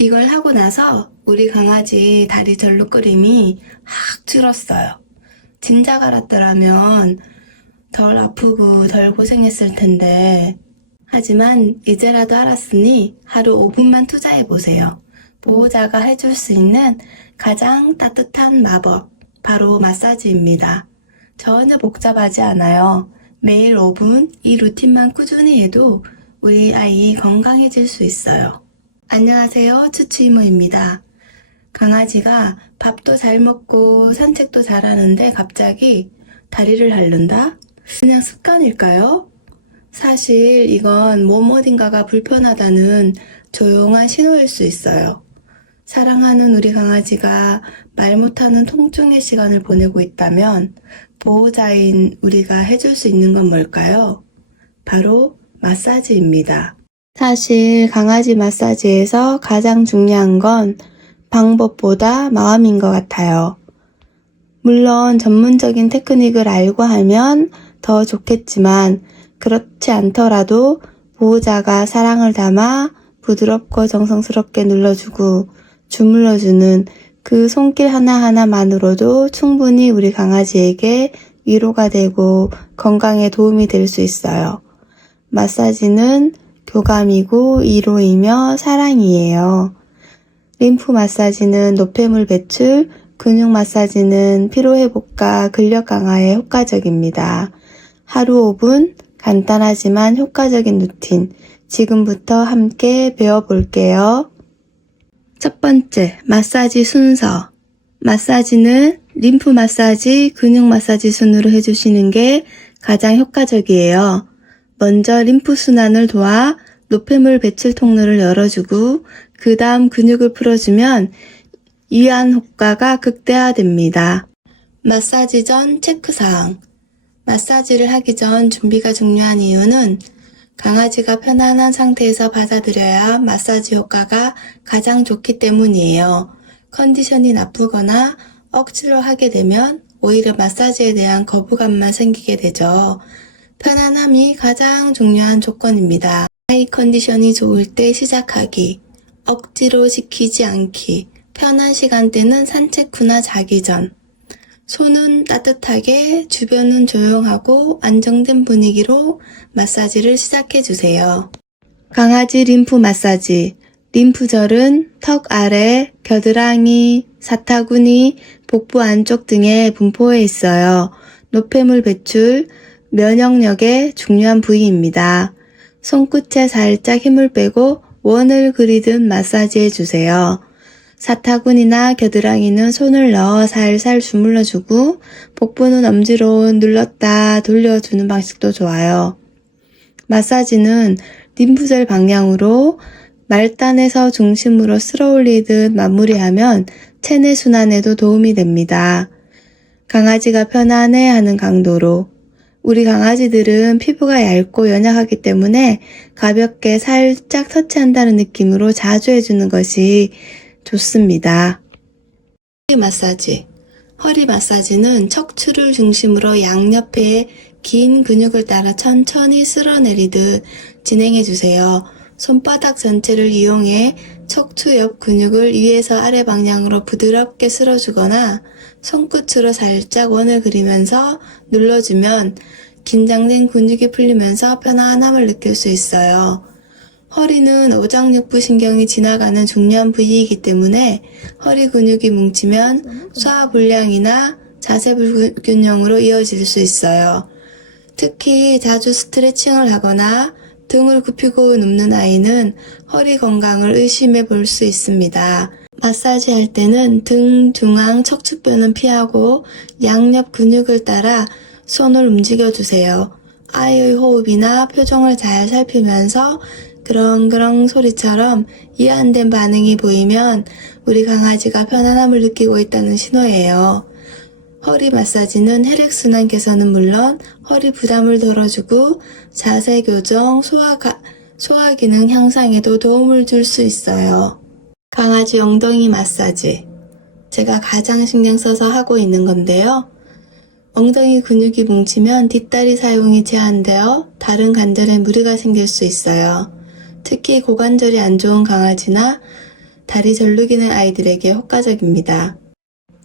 이걸 하고 나서 우리 강아지 다리 절룩거림이 확 줄었어요. 진작 알았더라면 덜 아프고 덜 고생했을 텐데. 하지만 이제라도 알았으니 하루 5분만 투자해보세요. 보호자가 해줄 수 있는 가장 따뜻한 마법, 바로 마사지입니다. 전혀 복잡하지 않아요. 매일 5분 이 루틴만 꾸준히 해도 우리 아이 건강해질 수 있어요. 안녕하세요, 추추 이모입니다. 강아지가 밥도 잘 먹고 산책도 잘하는데 갑자기 다리를 핥는다? 그냥 습관일까요? 사실 이건 몸 어딘가가 불편하다는 조용한 신호일 수 있어요. 사랑하는 우리 강아지가 말 못하는 통증의 시간을 보내고 있다면 보호자인 우리가 해줄 수 있는 건 뭘까요? 바로 마사지입니다. 사실 강아지 마사지에서 가장 중요한 건 방법보다 마음인 것 같아요. 물론 전문적인 테크닉을 알고 하면 더 좋겠지만 그렇지 않더라도 보호자가 사랑을 담아 부드럽고 정성스럽게 눌러주고 주물러주는 그 손길 하나하나만으로도 충분히 우리 강아지에게 위로가 되고 건강에 도움이 될 수 있어요. 마사지는 교감이고 위로이며 사랑이에요. 림프 마사지는 노폐물 배출, 근육 마사지는 피로회복과 근력 강화에 효과적입니다. 하루 5분 간단하지만 효과적인 루틴, 지금부터 함께 배워볼게요. 첫 번째, 마사지 순서. 마사지는 림프 마사지, 근육 마사지 순으로 해주시는 게 가장 효과적이에요. 먼저 림프 순환을 도와 노폐물 배출 통로를 열어주고 그 다음 근육을 풀어주면 이완 효과가 극대화됩니다. 마사지 전 체크사항. 마사지를 하기 전 준비가 중요한 이유는 강아지가 편안한 상태에서 받아들여야 마사지 효과가 가장 좋기 때문이에요. 컨디션이 나쁘거나 억지로 하게 되면 오히려 마사지에 대한 거부감만 생기게 되죠. 편안함이 가장 중요한 조건입니다. 아이 컨디션이 좋을 때 시작하기, 억지로 지키지 않기, 편한 시간대는 산책 후나 자기 전. 손은 따뜻하게, 주변은 조용하고 안정된 분위기로 마사지를 시작해주세요. 강아지 림프 마사지. 림프절은 턱 아래, 겨드랑이, 사타구니, 복부 안쪽 등에 분포해 있어요. 노폐물 배출, 면역력의 중요한 부위입니다. 손끝에 살짝 힘을 빼고 원을 그리듯 마사지해 주세요. 사타구니나 겨드랑이는 손을 넣어 살살 주물러주고 복부는 엄지로 눌렀다 돌려주는 방식도 좋아요. 마사지는 림프절 방향으로 말단에서 중심으로 쓸어올리듯 마무리하면 체내 순환에도 도움이 됩니다. 강아지가 편안해하는 강도로. 우리 강아지들은 피부가 얇고 연약하기 때문에 가볍게 살짝 터치한다는 느낌으로 자주 해주는 것이 좋습니다. 허리 마사지. 허리 마사지는 척추를 중심으로 양옆에 긴 근육을 따라 천천히 쓸어내리듯 진행해주세요. 손바닥 전체를 이용해 척추 옆 근육을 위에서 아래 방향으로 부드럽게 쓸어주거나 손끝으로 살짝 원을 그리면서 눌러주면 긴장된 근육이 풀리면서 편안함을 느낄 수 있어요. 허리는 오장육부 신경이 지나가는 중요한 부위이기 때문에 허리 근육이 뭉치면 소화불량이나 자세 불균형으로 이어질 수 있어요. 특히 자주 스트레칭을 하거나 등을 굽히고 눕는 아이는 허리 건강을 의심해 볼 수 있습니다. 마사지 할 때는 등 중앙 척추뼈는 피하고 양옆 근육을 따라 손을 움직여 주세요. 아이의 호흡이나 표정을 잘 살피면서 그렁그렁 소리처럼 이완된 반응이 보이면 우리 강아지가 편안함을 느끼고 있다는 신호예요. 허리 마사지는 혈액순환 개선은 물론 허리 부담을 덜어주고 자세 교정, 소화 기능 향상에도 도움을 줄 수 있어요. 강아지 엉덩이 마사지. 제가 가장 신경 써서 하고 있는 건데요. 엉덩이 근육이 뭉치면 뒷다리 사용이 제한되어 다른 관절에 무리가 생길 수 있어요. 특히 고관절이 안 좋은 강아지나 다리 절룩이는 아이들에게 효과적입니다.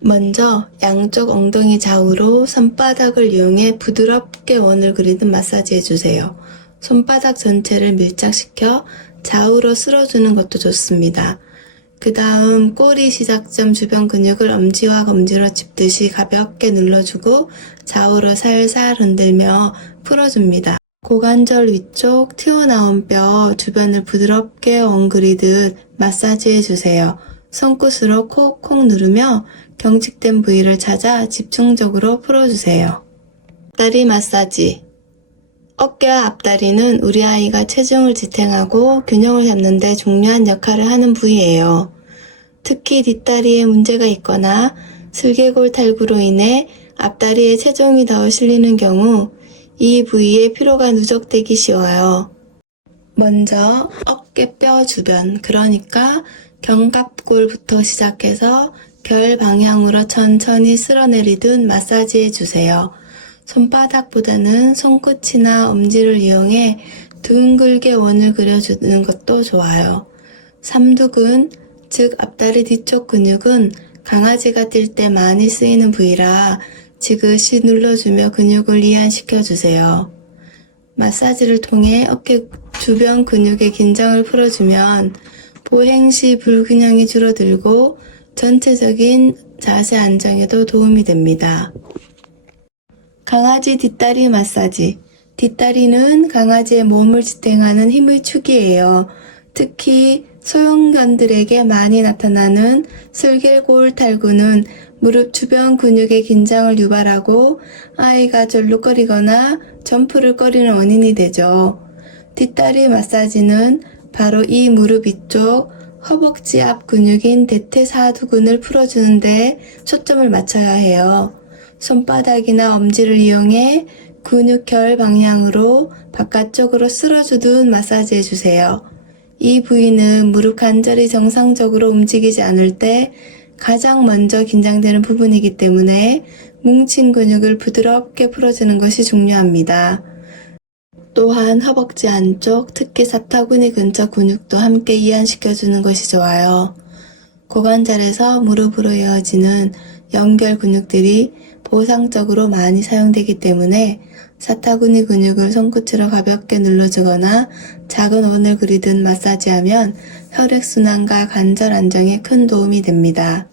먼저 양쪽 엉덩이 좌우로 손바닥을 이용해 부드럽게 원을 그리듯 마사지 해주세요. 손바닥 전체를 밀착시켜 좌우로 쓸어주는 것도 좋습니다. 그 다음 꼬리 시작점 주변 근육을 엄지와 검지로 짚듯이 가볍게 눌러주고 좌우로 살살 흔들며 풀어줍니다. 고관절 위쪽 튀어나온 뼈 주변을 부드럽게 엉그리듯 마사지 해주세요. 손끝으로 콕콕 누르며 경직된 부위를 찾아 집중적으로 풀어주세요. 앞다리 마사지. 어깨와 앞다리는 우리 아이가 체중을 지탱하고 균형을 잡는 데 중요한 역할을 하는 부위예요. 특히 뒷다리에 문제가 있거나 슬개골 탈구로 인해 앞다리에 체중이 더 실리는 경우 이 부위에 피로가 누적되기 쉬워요. 먼저 어깨뼈 주변, 그러니까 견갑골부터 시작해서 결 방향으로 천천히 쓸어내리듯 마사지 해주세요. 손바닥보다는 손끝이나 엄지를 이용해 둥글게 원을 그려주는 것도 좋아요. 삼두근, 즉 앞다리 뒤쪽 근육은 강아지가 뛸 때 많이 쓰이는 부위라 지그시 눌러주며 근육을 이완시켜주세요. 마사지를 통해 어깨 주변 근육의 긴장을 풀어주면 보행 시 불균형이 줄어들고 전체적인 자세 안정에도 도움이 됩니다. 강아지 뒷다리 마사지. 뒷다리는 강아지의 몸을 지탱하는 힘의 축이에요. 특히 소형견들에게 많이 나타나는 슬개골 탈구는 무릎 주변 근육의 긴장을 유발하고 아이가 절룩거리거나 점프를 꺼리는 원인이 되죠. 뒷다리 마사지는 바로 이 무릎 위쪽 허벅지 앞 근육인 대퇴사두근을 풀어주는 데 초점을 맞춰야 해요. 손바닥이나 엄지를 이용해 근육결 방향으로 바깥쪽으로 쓸어주듯 마사지 해주세요. 이 부위는 무릎 관절이 정상적으로 움직이지 않을 때 가장 먼저 긴장되는 부분이기 때문에 뭉친 근육을 부드럽게 풀어주는 것이 중요합니다. 또한 허벅지 안쪽, 특히 사타구니 근처 근육도 함께 이완시켜주는 것이 좋아요. 고관절에서 무릎으로 이어지는 연결 근육들이 보상적으로 많이 사용되기 때문에 사타구니 근육을 손끝으로 가볍게 눌러주거나 작은 원을 그리듯 마사지하면 혈액순환과 관절 안정에 큰 도움이 됩니다.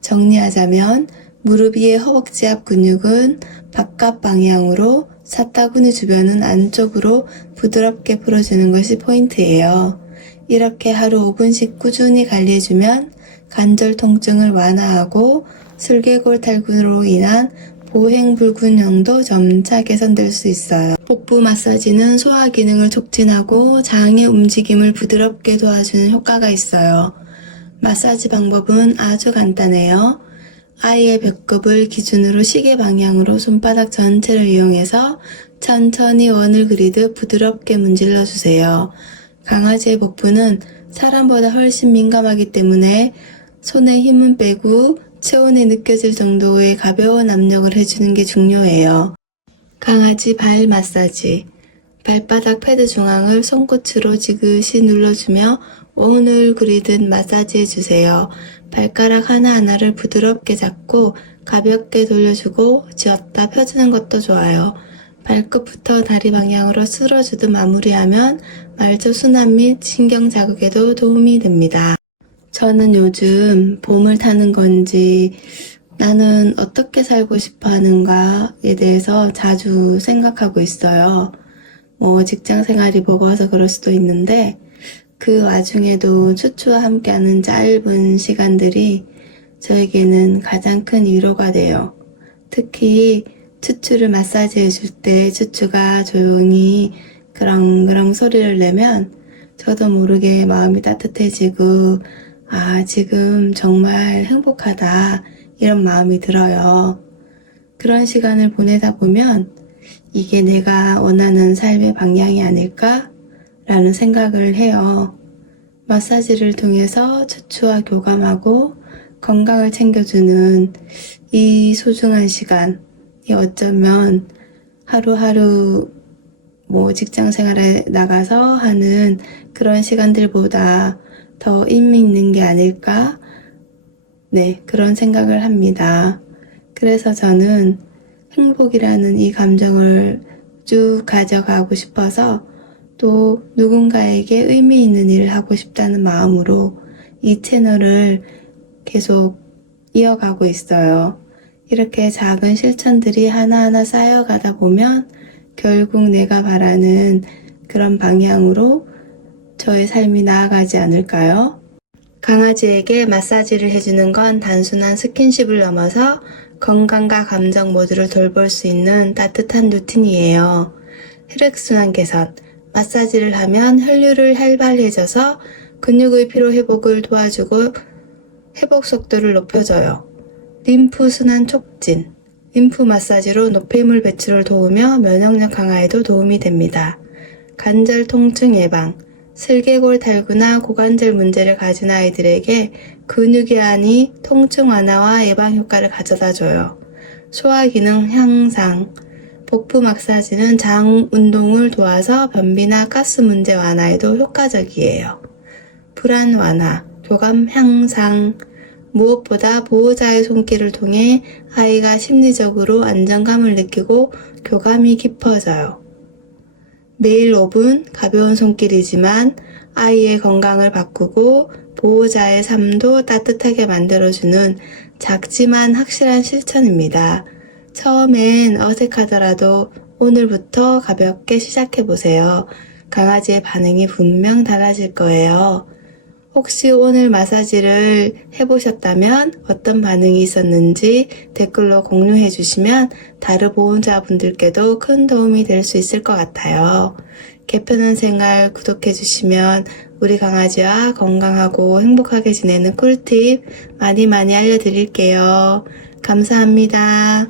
정리하자면 무릎 위의 허벅지 앞 근육은 바깥 방향으로, 사타구니 주변은 안쪽으로 부드럽게 풀어주는 것이 포인트예요. 이렇게 하루 5분씩 꾸준히 관리해주면 관절 통증을 완화하고 슬개골 탈구로 인한 보행 불균형도 점차 개선될 수 있어요. 복부 마사지는 소화 기능을 촉진하고 장의 움직임을 부드럽게 도와주는 효과가 있어요. 마사지 방법은 아주 간단해요. 아이의 배꼽을 기준으로 시계 방향으로 손바닥 전체를 이용해서 천천히 원을 그리듯 부드럽게 문질러 주세요. 강아지의 복부는 사람보다 훨씬 민감하기 때문에 손에 힘은 빼고 체온이 느껴질 정도의 가벼운 압력을 해주는 게 중요해요. 강아지 발 마사지. 발바닥 패드 중앙을 손끝으로 지그시 눌러주며 원을 그리듯 마사지 해주세요. 발가락 하나하나를 부드럽게 잡고 가볍게 돌려주고 쥐었다 펴주는 것도 좋아요. 발끝부터 다리 방향으로 쓸어주듯 마무리하면 말초 순환 및 신경 자극에도 도움이 됩니다. 저는 요즘 봄을 타는 건지 나는 어떻게 살고 싶어 하는가에 대해서 자주 생각하고 있어요. 직장 생활이 버거워서 그럴 수도 있는데 그 와중에도 추추와 함께하는 짧은 시간들이 저에게는 가장 큰 위로가 돼요. 특히 추추를 마사지 해줄 때 추추가 조용히 그렁그렁 소리를 내면 저도 모르게 마음이 따뜻해지고 지금 정말 행복하다 이런 마음이 들어요. 그런 시간을 보내다 보면 이게 내가 원하는 삶의 방향이 아닐까? 라는 생각을 해요. 마사지를 통해서 추추와 교감하고 건강을 챙겨주는 이 소중한 시간이 어쩌면 하루하루 직장 생활에 나가서 하는 그런 시간들보다 더 의미 있는 게 아닐까? 네, 그런 생각을 합니다. 그래서 저는 행복이라는 이 감정을 쭉 가져가고 싶어서 또 누군가에게 의미 있는 일을 하고 싶다는 마음으로 이 채널을 계속 이어가고 있어요. 이렇게 작은 실천들이 하나하나 쌓여가다 보면 결국 내가 바라는 그런 방향으로 저의 삶이 나아가지 않을까요? 강아지에게 마사지를 해주는 건 단순한 스킨십을 넘어서 건강과 감정 모두를 돌볼 수 있는 따뜻한 루틴이에요. 혈액순환 개선, 마사지를 하면 혈류를 활발해져서 근육의 피로 회복을 도와주고 회복 속도를 높여줘요. 림프 순환 촉진, 림프 마사지로 노폐물 배출을 도우며 면역력 강화에도 도움이 됩니다. 관절 통증 예방, 슬개골 탈구나 고관절 문제를 가진 아이들에게 근육이완이 통증 완화와 예방 효과를 가져다 줘요. 소화 기능 향상, 복부 마사지는 장 운동을 도와서 변비나 가스 문제 완화에도 효과적이에요. 불안 완화, 교감 향상, 무엇보다 보호자의 손길을 통해 아이가 심리적으로 안정감을 느끼고 교감이 깊어져요. 매일 5분 가벼운 손길이지만 아이의 건강을 바꾸고 보호자의 삶도 따뜻하게 만들어주는 작지만 확실한 실천입니다. 처음엔 어색하더라도 오늘부터 가볍게 시작해보세요. 강아지의 반응이 분명 달라질 거예요. 혹시 오늘 마사지를 해보셨다면 어떤 반응이 있었는지 댓글로 공유해 주시면 다른 보호자분들께도 큰 도움이 될 수 있을 것 같아요. 개편한 생활 구독해 주시면 우리 강아지와 건강하고 행복하게 지내는 꿀팁 많이 알려드릴게요. 감사합니다.